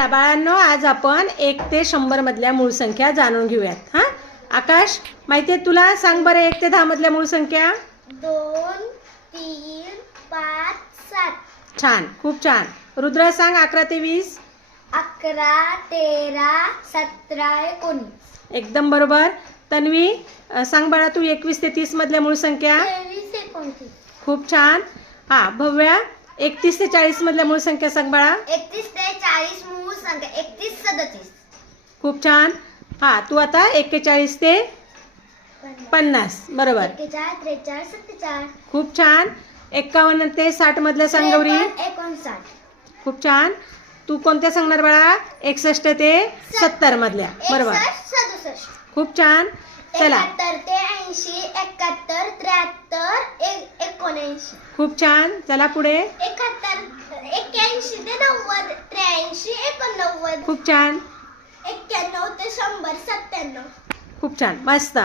बाळांनो, आज आपण 1 ते 100 मधल्या मूळ संख्या जाणून घेऊयात. हां आकाश, माहिती आहे तुला? सांग बरं 1 ते 10 मधल्या मूळ संख्या. 2 3 5 7. छान, खूप छान. रुद्र सांग 11 ते 20. 11 13 17 19. एकदम बरोबर. तन्वी सांग बाळा तू 21 ते 30 मधल्या मूळ संख्या. 23 29. खूप छान. भव्या 31 ते 40 मधल्या मूळ संख्या सांग बाळा. 31 ते 40 मूळ संख्या 31 37. खूप छान. तू आता 41 ते 50 बरोबर. 41 43 47. खूप छान. 51 ते 60 मधल्या सांग गौरी. 59. खूप छान. तू कोणत्या सांगणार बाळा? 61 ते 70 मधल्या बरोबर. 61 67. खूप छान. चला 71 ते 80 71 73 79. खूप छान. चला पुढे. 71 81 ते 90 83 89. खूप छान. 91 ते 100 97. खूप छान. मस्त.